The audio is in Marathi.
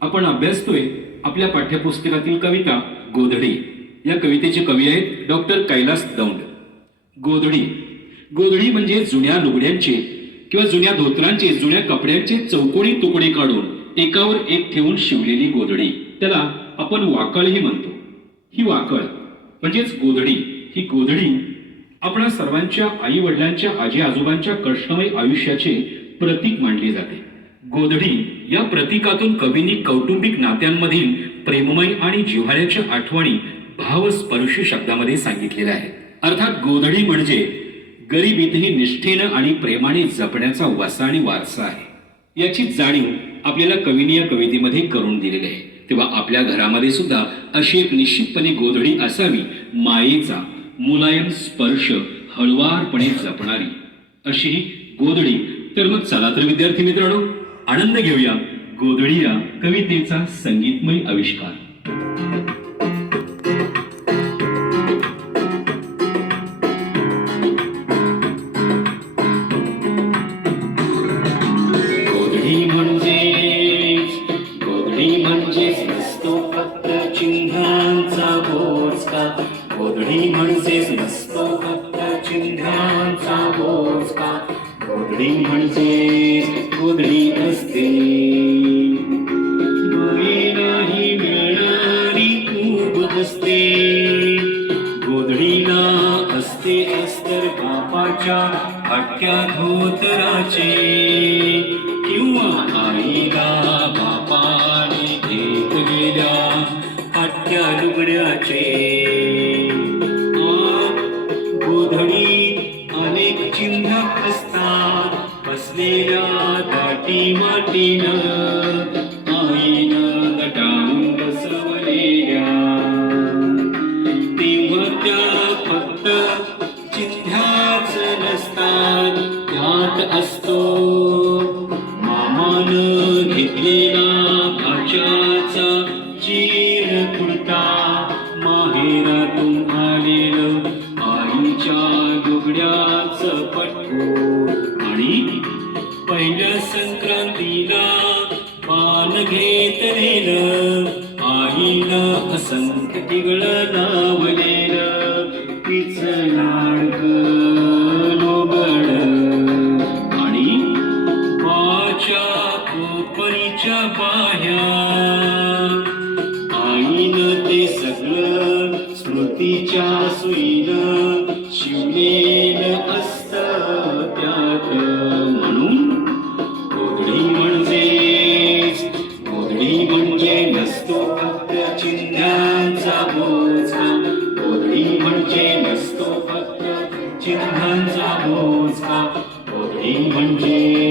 आपण अभ्यासतोय आपल्या पाठ्यपुस्तकातील कविता गोधडी. या कवितेचे कवी आहेत डॉक्टर कैलास दौंड. गोधडी. गोधडी म्हणजे जुन्या लुगड्यांचे किंवा जुन्या धोतरांचे, जुन्या कपड्यांचे चौकोनी तुकडे काढून एकावर एक ठेवून शिवलेली गोधडी. त्याला आपण वाकळही म्हणतो. ही वाकळ म्हणजेच गोधडी. ही गोधडी आपणा सर्वांच्या आई वडिलांच्या, आजी आजोबांच्या कष्टमय आयुष्याचे प्रतीक मानली जाते. गोधडी या प्रतीकातून कवींनी कौटुंबिक नात्यांमधील प्रेममय आणि जिव्हाळ्याच्या आठवणी भावस्पर्शी शब्दामध्ये सांगितलेल्या आहेत. अर्थात गोधडी म्हणजे गरिबीतही निष्ठेनं आणि प्रेमाने जपण्याचा वसा आणि वारसा आहे. याची जाणीव आपल्याला कवींनी या कवितेमध्ये करून दिलेली आहे. तेव्हा आपल्या घरामध्ये सुद्धा अशी एक निश्चितपणे गोधडी असावी, मायेचा मुलायम स्पर्श हळुवारपणे जपणारी अशी ही गोधडी. तर मग चला तर विद्यार्थी मित्रांनो, आनंद घेऊया गोधडी या कवितेचा संगीतमय आविष्कार. नसतो फक्त चिन्हांचा बोचका. गोधडी म्हणजेच नसतो फक्त चिन्हांचा बोचका. गोधडी म्हणजे गोधडी असते माये नाही मिळणारी खूप असते. गोधडीला असते अस्तर बापाच्या फाटक्या धोतराचे किंवा आईला बापाने घेत गेल्या फाटक्या लुगड्याचे. गोधडी अनेक चिन्ह असतात बसलेल्या दाटी माटीनं आईनं दटावून बसवलेल्या. तेव्हा त्या फक्त चिन्हाच नसतात, त्यात असतो मामानं घेतलेला भाच्याचा चीर कुर्ता, माहेरातून आलेलं आईच्या लुगड्याचं पटकूर आणि पहिल्या संक्रांतीला पान घेतलेलं आईनं असंख्य तिघळं लावलेलं तिचं लाडकं लोगड आणि पाच्या कोपरीच्या बाह्या. आईनं ते सगळं स्मृतीच्या सुईनं शिवलेलं असतं त्यात. म्हणून गोधडी म्हणजे नसतो फक्त चिन्हांचा बोचका. गोधडी म्हणजे नसतो फक्त चिन्हांचा बोचका. गोधडी म्हणजे